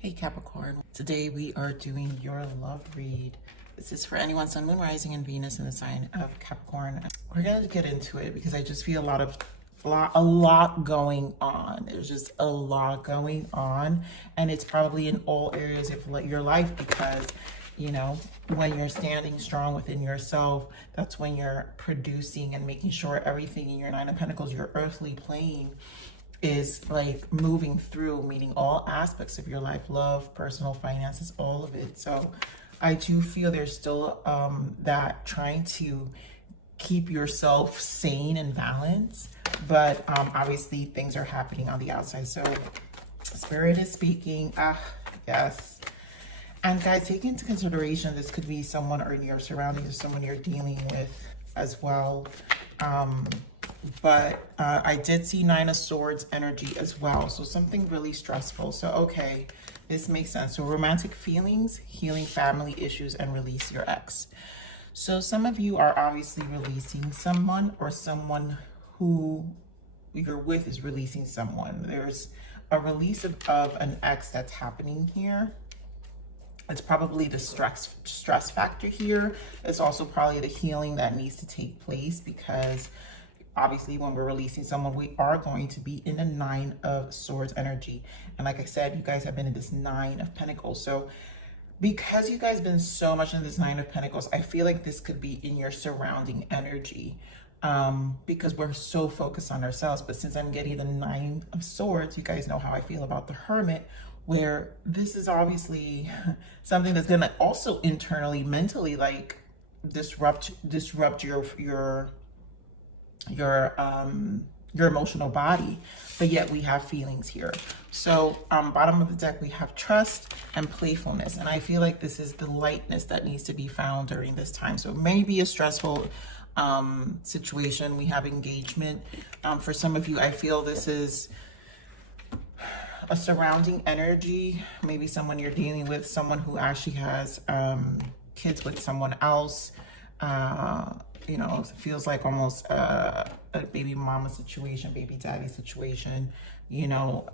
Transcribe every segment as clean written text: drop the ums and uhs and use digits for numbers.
Hey Capricorn, today we are doing your love read. This is for anyone Sun, Moon, Rising, and Venus in the sign of Capricorn. We're gonna get into it because I just feel a lot going on. There's just a lot going on, and it's probably in all areas of your life because, you know, when you're standing strong within yourself, that's when you're producing and making sure everything in your Nine of Pentacles, your earthly plane, is like moving through, meaning all aspects of your life, love, personal finances, all of it. So I do feel there's still that trying to keep yourself sane and balanced, but obviously things are happening on the outside. So Spirit is speaking. Yes. And guys, take into consideration, this could be someone or in your surroundings or someone you're dealing with as well. But I did see Nine of Swords energy as well. So something really stressful. So, okay, this makes sense. So romantic feelings, healing family issues, and release your ex. So some of you are obviously releasing someone, or someone who you're with is releasing someone. There's a release of an ex that's happening here. It's probably the stress factor here. It's also probably the healing that needs to take place, because obviously when we're releasing someone, we are going to be in a Nine of Swords energy. And like I said, you guys have been in this Nine of Pentacles. So because you guys have been so much in this Nine of Pentacles, I feel like this could be in your surrounding energy, because we're so focused on ourselves. But since I'm getting the Nine of Swords, you guys know how I feel about the Hermit, where this is obviously something that's going to also internally, mentally, like disrupt your emotional body, but yet we have feelings here. So bottom of the deck, we have trust and playfulness, and I feel like this is the lightness that needs to be found during this time. So maybe a stressful situation. We have engagement. For some of you, I feel this is a surrounding energy, maybe someone you're dealing with, someone who actually has kids with someone else. You know, it feels like almost a baby mama situation, baby daddy situation, you know.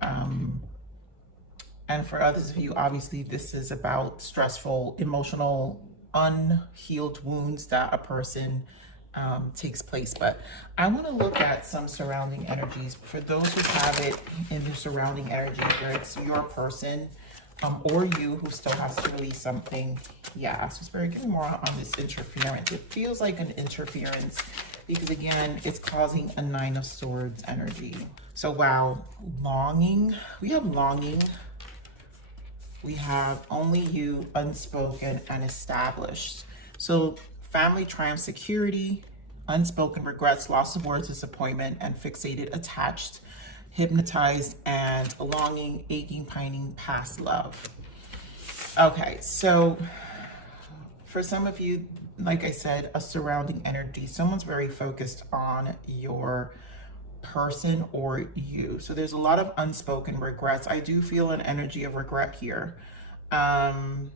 And for others of you, obviously, this is about stressful, emotional, unhealed wounds that a person takes place. But I want to look at some surrounding energies. For those who have it in the surrounding energy, where it's your person, or you who still has to release something. Yeah, so Spirit, give me more on this interference. It feels like an interference because, again, it's causing a Nine of Swords energy. So, wow, longing. We have longing. We have only you, unspoken, and established. So, family, triumph, security, unspoken regrets, loss of words, disappointment, and fixated, attached, hypnotized, and longing, aching, pining, past love. Okay, so for some of you, like I said, a surrounding energy. Someone's very focused on your person or you. So there's a lot of unspoken regrets. I do feel an energy of regret here. And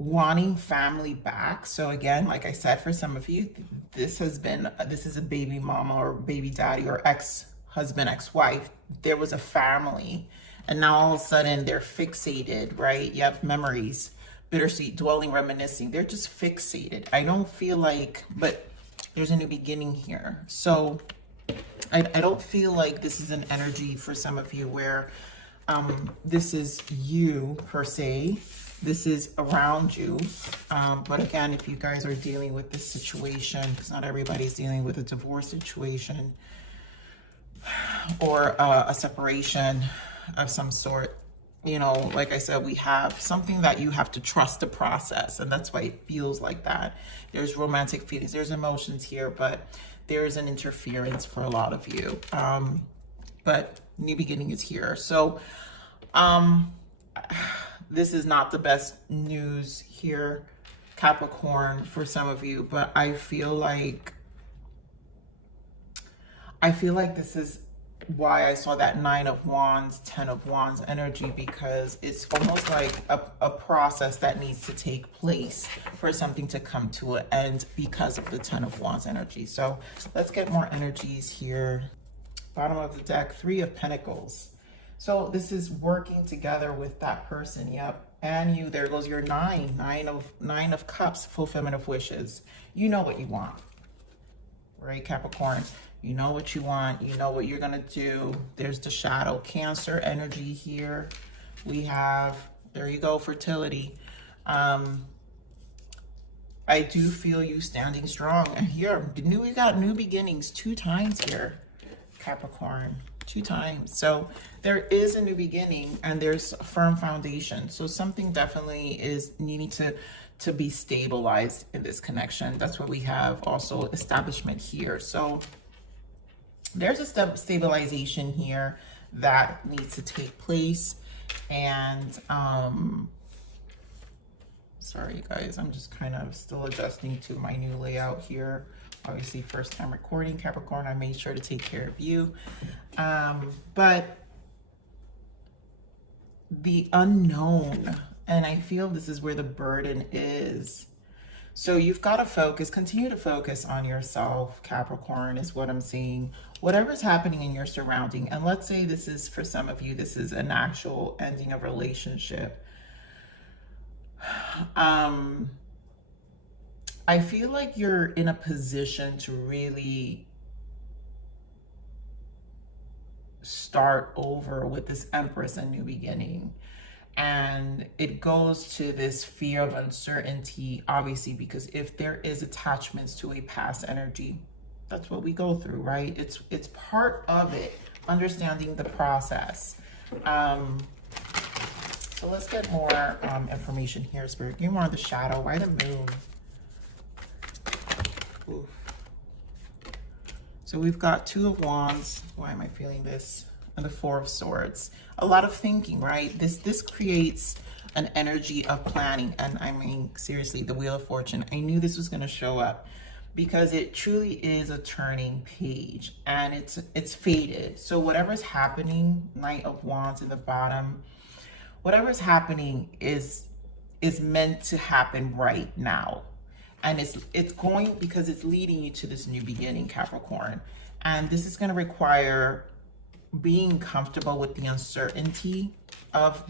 wanting family back. So again, like I said, for some of you, this is a baby mama or baby daddy or ex-husband, ex-wife. There was a family, and now all of a sudden they're fixated, right? You have memories, bittersweet, dwelling, reminiscing. They're just fixated. I don't feel like, but there's a new beginning here. So I don't feel like this is an energy for some of you where this is you per se. This is around you. But again, if you guys are dealing with this situation, because not everybody's dealing with a divorce situation or a separation of some sort, you know, like I said, we have something that you have to trust the process. And that's why it feels like that. There's romantic feelings, there's emotions here, but there is an interference for a lot of you. But new beginning is here. So, this is not the best news here, Capricorn, for some of you, but I feel like this is why I saw that Nine of Wands, 10 of Wands energy, because it's almost like a process that needs to take place for something to come to an end because of the 10 of Wands energy. So let's get more energies here. Bottom of the deck, Three of Pentacles. So this is working together with that person. Yep. And you, there goes your nine of cups, fulfillment of wishes. You know what you want, right, Capricorn? You know what you want. You know what you're going to do. There's the shadow, Cancer energy here. We have, there you go, fertility. I do feel you standing strong. And here, we got new beginnings 2 times here, Capricorn. 2 times. So there is a new beginning and there's a firm foundation. So something definitely is needing to be stabilized in this connection. That's what we have. Also establishment here. So there's a stabilization here that needs to take place. And sorry you guys, I'm just kind of still adjusting to my new layout here. Obviously, first time recording, Capricorn, I made sure to take care of you. But the unknown, and I feel this is where the burden is. So you've got to focus, continue to focus on yourself, Capricorn, is what I'm seeing. Whatever's happening in your surrounding, and let's say this is, for some of you, this is an actual ending of relationship. I feel like you're in a position to really start over with this Empress, a new beginning. And it goes to this fear of uncertainty, obviously, because if there is attachments to a past energy, that's what we go through, right? It's part of it, understanding the process. So let's get more information here, Spirit. Give me more of the shadow. Why the moon? Oof. So we've got 2 of Wands. Why am I feeling this? And the 4 of Swords. A lot of thinking, right? This creates an energy of planning. And I mean, seriously, the Wheel of Fortune. I knew this was going to show up because it truly is a turning page and it's faded. So whatever's happening, Knight of Wands in the bottom, whatever's happening is meant to happen right now. And it's going, because it's leading you to this new beginning, Capricorn. And this is going to require being comfortable with the uncertainty of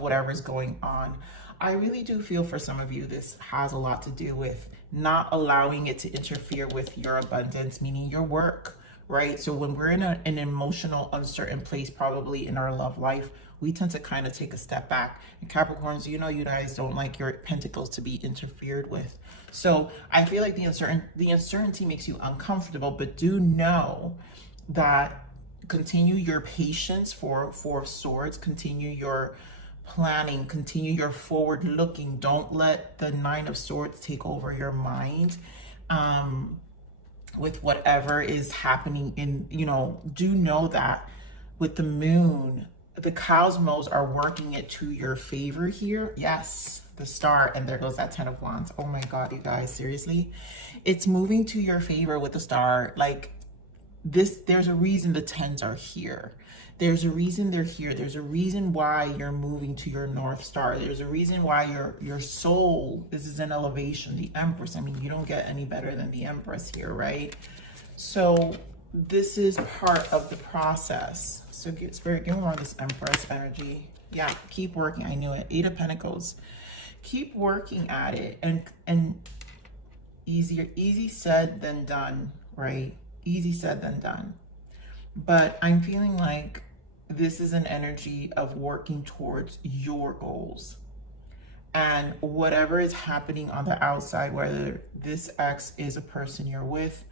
whatever's going on. I really do feel for some of you, this has a lot to do with not allowing it to interfere with your abundance, meaning your work, right? So when we're in an emotional, uncertain place, probably in our love life, we tend to kind of take a step back. And Capricorns, you know, you guys don't like your pentacles to be interfered with. So I feel like the uncertainty makes you uncomfortable, but do know that continue your patience for 4 of Swords, continue your planning, continue your forward looking. Don't let the 9 of Swords take over your mind with whatever is happening in, you know, do know that with the moon, the cosmos are working it to your favor here. Yes, the Star, and there goes that 10 of Wands. Oh my God, you guys, seriously? It's moving to your favor with the Star. Like this, there's a reason the 10s are here. There's a reason they're here. There's a reason why you're moving to your North Star. There's a reason why your soul, this is an elevation, the Empress. I mean, you don't get any better than the Empress here, right? So this is part of the process. So Spirit, give me more of this Empress energy. Yeah, keep working. I knew it. 8 of Pentacles. Keep working at it. And easy said than done, right? Easy said than done. But I'm feeling like this is an energy of working towards your goals. And whatever is happening on the outside, whether this ex is a person you're with,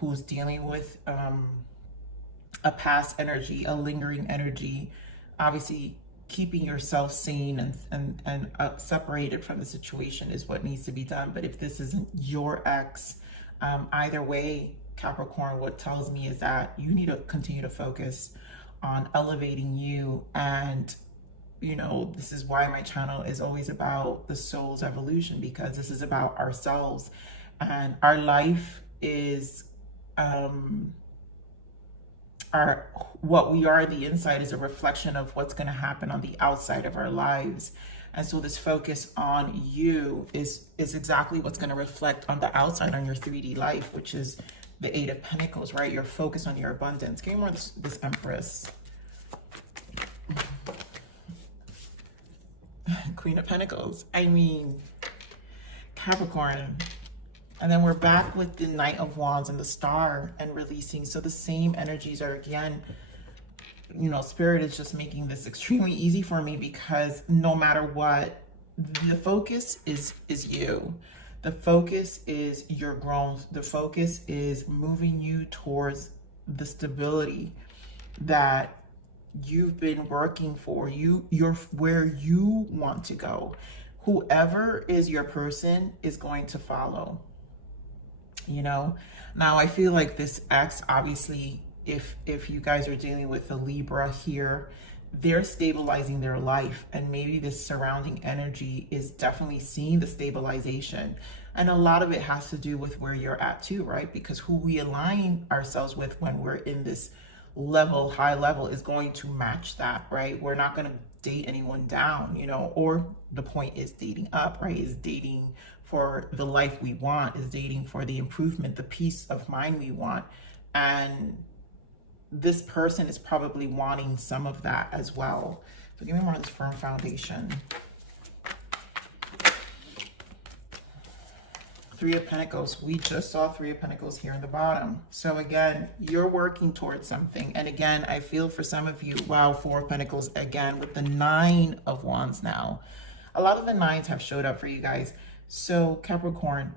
who's dealing with a past energy, a lingering energy, obviously keeping yourself sane and separated from the situation is what needs to be done. But if this isn't your ex, either way, Capricorn, what tells me is that you need to continue to focus on elevating you. And, you know, this is why my channel is always about the soul's evolution, because this is about ourselves. And our life is, what we are, the inside is a reflection of what's going to happen on the outside of our lives. And so this focus on you is exactly what's going to reflect on the outside, on your 3D life, which is the Eight of Pentacles, right? You're focused on your abundance. Give me more of this Empress. Queen of Pentacles. I mean, Capricorn. And then we're back with the Knight of Wands and the Star and releasing. So the same energies are again, you know, Spirit is just making this extremely easy for me because no matter what, the focus is you. The focus is your growth. The focus is moving you towards the stability that you've been working for. You're where you want to go. Whoever is your person is going to follow. You know, now I feel like this X, obviously, if you guys are dealing with the Libra here, they're stabilizing their life, and maybe this surrounding energy is definitely seeing the stabilization. And a lot of it has to do with where you're at too, right? Because who we align ourselves with when we're in this level, high level, is going to match that, right? We're not going to date anyone down, you know, or the point is dating up, right? Is dating for the life we want, is dating for the improvement, the peace of mind we want. And this person is probably wanting some of that as well. So give me more of this firm foundation. Three of Pentacles. We just saw Three of Pentacles here in the bottom. So again, you're working towards something. And again, I feel for some of you, wow, Four of Pentacles again with the Nine of Wands now. A lot of the nines have showed up for you guys. So Capricorn,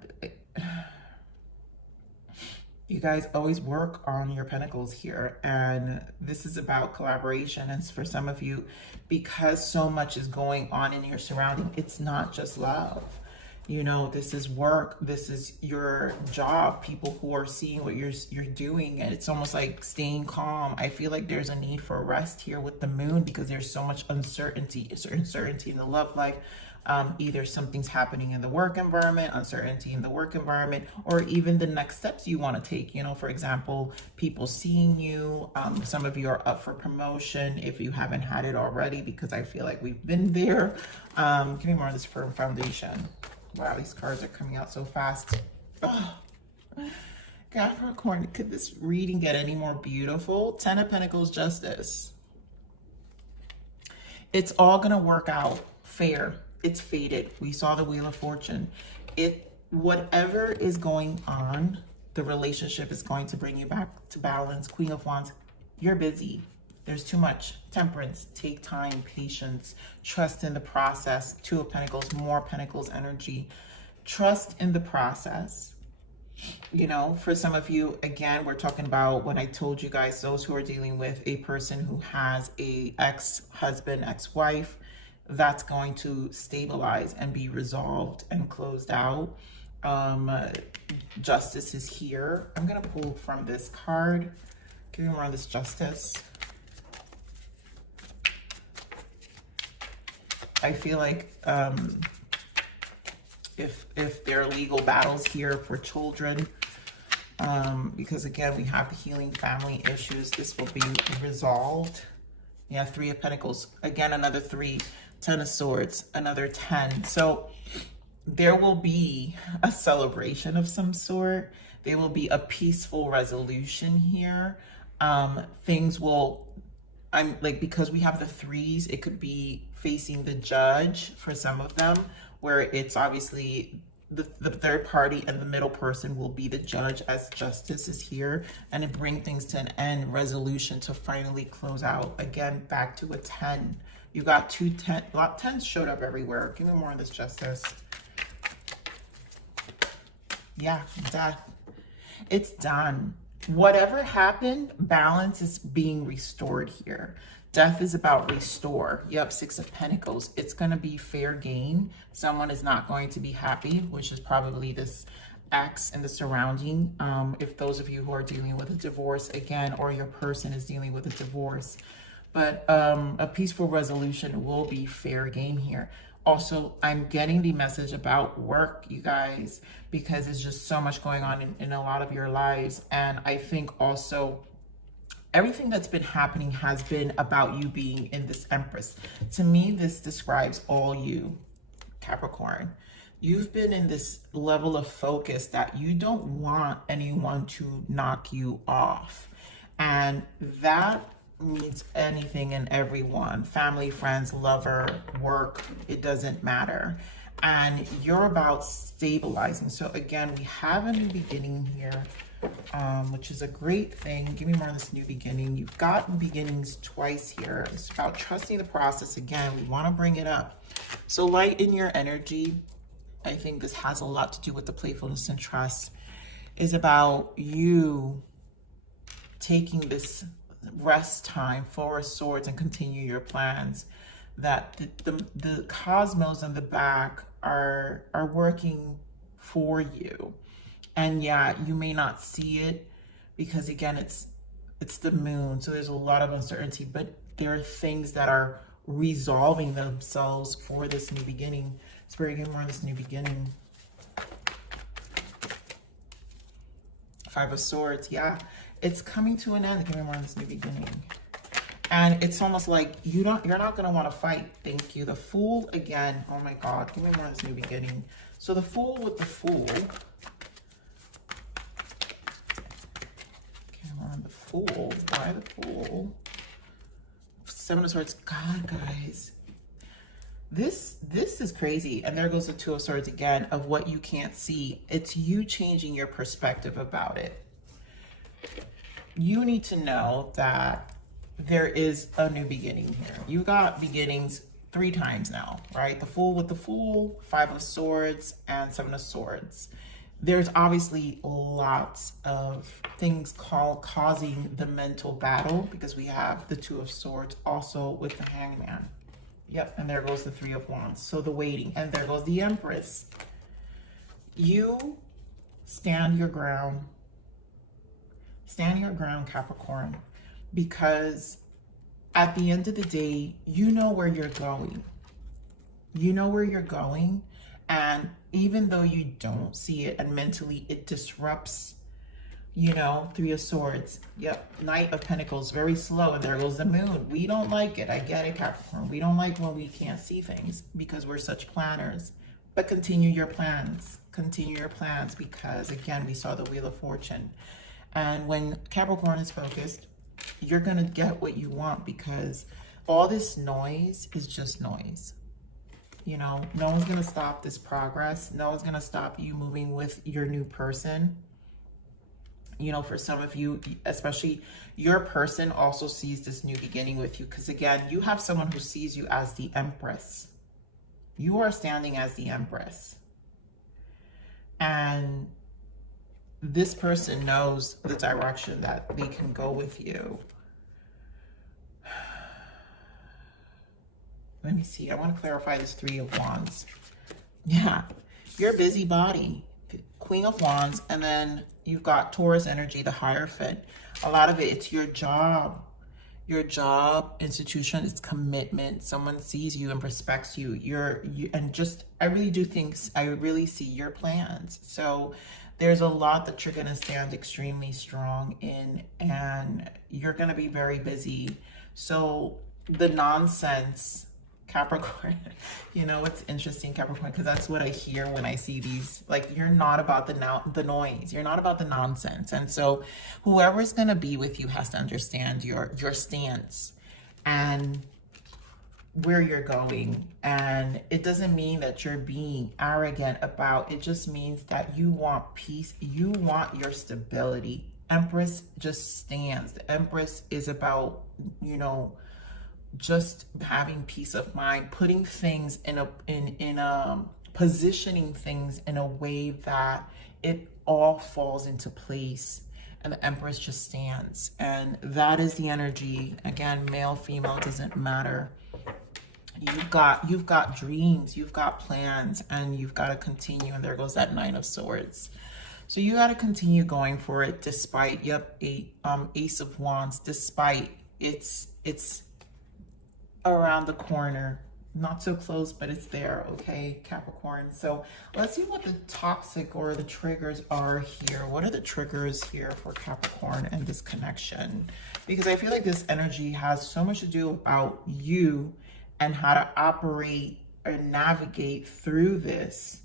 you guys always work on your pentacles here, and this is about collaboration. And for some of you, because so much is going on in your surrounding, it's not just love. You know, this is work. This is your job. People who are seeing what you're doing, and it's almost like staying calm. I feel like there's a need for rest here with the moon because there's so much uncertainty in the love life. Either something's happening in the work environment, uncertainty in the work environment, or even the next steps you want to take. You know, for example, people seeing you. Some of you are up for promotion if you haven't had it already, because I feel like we've been there. Give me more of this firm foundation. Wow, these cards are coming out so fast. Oh, Capricorn, could this reading get any more beautiful? Ten of Pentacles, Justice. It's all going to work out fair. It's fated. We saw the Wheel of Fortune. Whatever is going on, the relationship is going to bring you back to balance. Queen of Wands, you're busy. There's too much. Temperance, take time, patience, trust in the process. Two of Pentacles, more Pentacles energy. Trust in the process. You know, for some of you, again, we're talking about when I told you guys, those who are dealing with a person who has a ex-husband, ex-wife, that's going to stabilize and be resolved and closed out. Justice is here. I'm going to pull from this card. Give me more of this Justice. I feel like if there are legal battles here for children, because again, we have the healing family issues, this will be resolved. Yeah, Three of Pentacles. Again, another 3. 10 of Swords, another 10. So there will be a celebration of some sort. There will be a peaceful resolution here. Things will, because we have the 3s, it could be facing the judge for some of them, where it's obviously the third party and the middle person will be the judge as Justice is here, and it bring things to an end, resolution to finally close out. Again, back to a 10. You got 2 10, a lot 10s showed up everywhere. Give me more of this Justice. Yeah, death. It's done. Whatever happened, balance is being restored here. Death is about restore. You have 6 of Pentacles. It's going to be fair game. Someone is not going to be happy, which is probably this X and the surrounding. If those of you who are dealing with a divorce again, or your person is dealing with a divorce. But a peaceful resolution will be fair game here. Also, I'm getting the message about work, you guys, because there's just so much going on in a lot of your lives. And I think also everything that's been happening has been about you being in this Empress. To me, this describes all you, Capricorn. You've been in this level of focus that you don't want anyone to knock you off. And that means anything and everyone, family, friends, lover, work, it doesn't matter. And you're about stabilizing. So again, we have a new beginning here, which is a great thing. Give me more of this new beginning. You've got beginnings twice here. It's about trusting the process. Again, we want to bring it up. So light in your energy. I think this has a lot to do with the playfulness and trust, is about you taking this rest time, Four of Swords, and continue your plans. That the cosmos in the back are working for you. And yeah, you may not see it because again, it's the moon. So there's a lot of uncertainty, but there are things that are resolving themselves for this new beginning. Spirit, give me more of this new beginning. Five of Swords, yeah. It's coming to an end. Give me more of this new beginning. And it's almost like you're not going to want to fight. Thank you. The Fool again. Oh my God. Give me more of this new beginning. So the Fool with the Fool. Come on, the Fool. Why the Fool? Seven of Swords. God, guys. This is crazy. And there goes the Two of Swords again, of what you can't see. It's you changing your perspective about it. You need to know that there is a new beginning here. You got beginnings 3 times now, right? The Fool with the Fool, Five of Swords, and Seven of Swords. There's obviously lots of things causing the mental battle, because we have the Two of Swords also with the Hangman. Yep, and there goes the Three of Wands. So the waiting, and there goes the Empress. You stand your ground. Stand your ground, Capricorn. Because at the end of the day, you know where you're going. You know where you're going. And even though you don't see it and mentally it disrupts, you know, Three of Swords. Yep, Knight of Pentacles, very slow. And there goes the Moon. We don't like it. I get it, Capricorn. We don't like when we can't see things because we're such planners. But continue your plans. Continue your plans because, again, we saw the Wheel of Fortune. And when Capricorn is focused, you're going to get what you want, because all this noise is just noise. You know, no one's going to stop this progress. No one's going to stop you moving with your new person. You know, for some of you, especially your person also sees this new beginning with you, because again, you have someone who sees you as the Empress. You are standing as the Empress. And this person knows the direction that they can go with you. Let me see. I want to clarify this Three of Wands. Yeah, you're a busybody. Queen of Wands. And then you've got Taurus energy, the Hierophant. A lot of it, it's your job. Your job, institution, it's commitment. Someone sees you and respects you. And just, I really do think, I really see your plans. So there's a lot that you're going to stand extremely strong in, and you're going to be very busy. So the nonsense, Capricorn, you know, it's interesting, Capricorn, because that's what I hear when I see these. Like, you're not about the noise. You're not about the nonsense. And so whoever's going to be with you has to understand your stance and where you're going. And it doesn't mean that you're being arrogant about it. Just means that you want peace. You want your stability. Empress just stands. The Empress is about, you know, just having peace of mind, putting things positioning things in a way that it all falls into place. And the Empress just stands. And that is the energy. Again, male, female, doesn't matter. You've got dreams, you've got plans, and you've got to continue. And there goes that Nine of Swords. So you got to continue going for it despite, yep, Ace of Wands, despite it's around the corner. Not so close, but it's there, okay, Capricorn? So let's see what the toxic or the triggers are here. What are the triggers here for Capricorn and this connection? Because I feel like this energy has so much to do about you and how to operate or navigate through this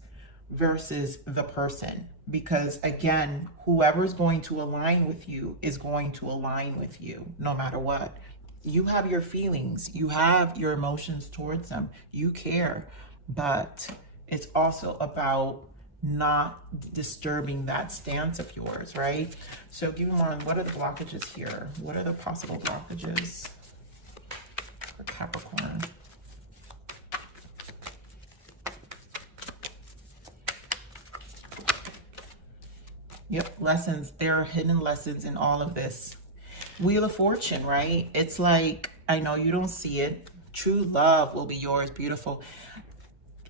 versus the person. Because again, whoever's going to align with you is going to align with you no matter what. You have your feelings, you have your emotions towards them, you care, but it's also about not disturbing that stance of yours, right? So give me more, what are the blockages here? What are the possible blockages for Capricorn? Yep, lessons. There are hidden lessons in all of this. Wheel of Fortune, right? It's like, I know you don't see it. True love will be yours. Beautiful.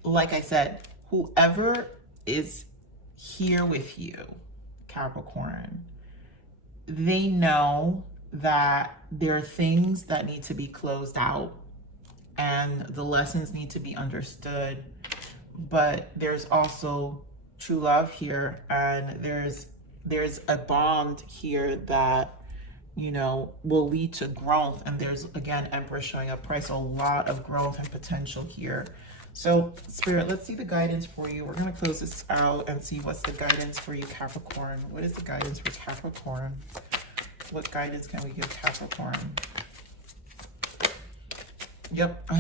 Like I said, whoever is here with you, Capricorn, they know that there are things that need to be closed out and the lessons need to be understood. But there's also true love here, and there's a bond here that, you know, will lead to growth. And there's, again, Empress showing up, price, a lot of growth and potential here. So Spirit, let's see the guidance for you. We're going to close this out and see what's the guidance for you, Capricorn. What is the guidance for Capricorn? What guidance can we give Capricorn? Yep.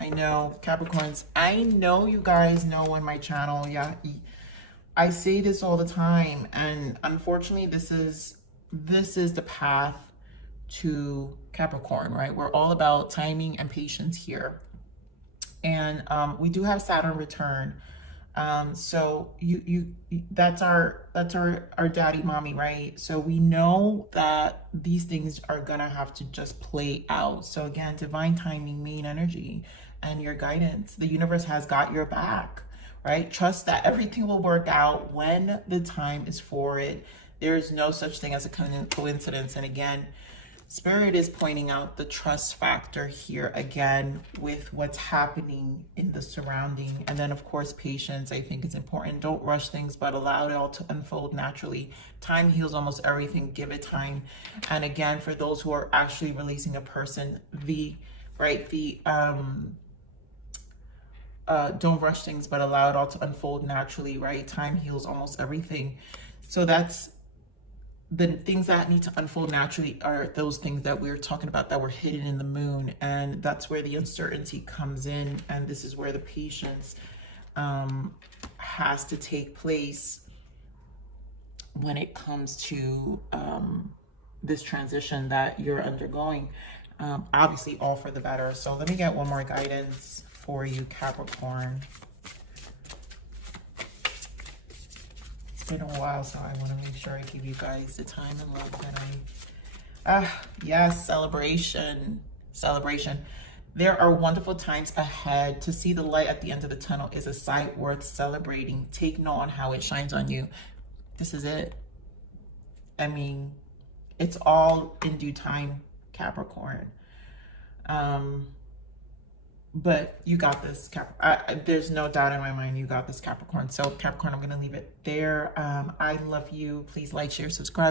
I know, Capricorns. I know you guys know on my channel. Yeah. I say this all the time, and unfortunately this is the path to Capricorn, right? We're all about timing and patience here. And we do have Saturn return. So that's our daddy mommy, right? So we know that these things are gonna have to just play out. So again, divine timing, main energy, and your guidance. The universe has got your back, right? Trust that everything will work out when the time is for it. There is no such thing as a coincidence. And again, Spirit is pointing out the trust factor here again with what's happening in the surrounding. And then of course, patience, I think is important. Don't rush things, but allow it all to unfold naturally. Time heals almost everything. Give it time. And again, for those who are actually releasing a person, don't rush things, but allow it all to unfold naturally, right? Time heals almost everything. So that's the things that need to unfold naturally are those things that we're talking about that were hidden in the moon. And that's where the uncertainty comes in. And this is where the patience has to take place when it comes to this transition that you're undergoing. Obviously all for the better. So let me get one more guidance for you, Capricorn. It's been a while, so I want to make sure I give you guys the time and love that yes, celebration. There are wonderful times ahead. To see the light at the end of the tunnel is a sight worth celebrating. Take note on how it shines on you. This is it. I mean, it's all in due time, Capricorn. But you got this, there's no doubt in my mind you got this, Capricorn. So Capricorn, I'm going to leave it there. I love you. Please like, share, subscribe.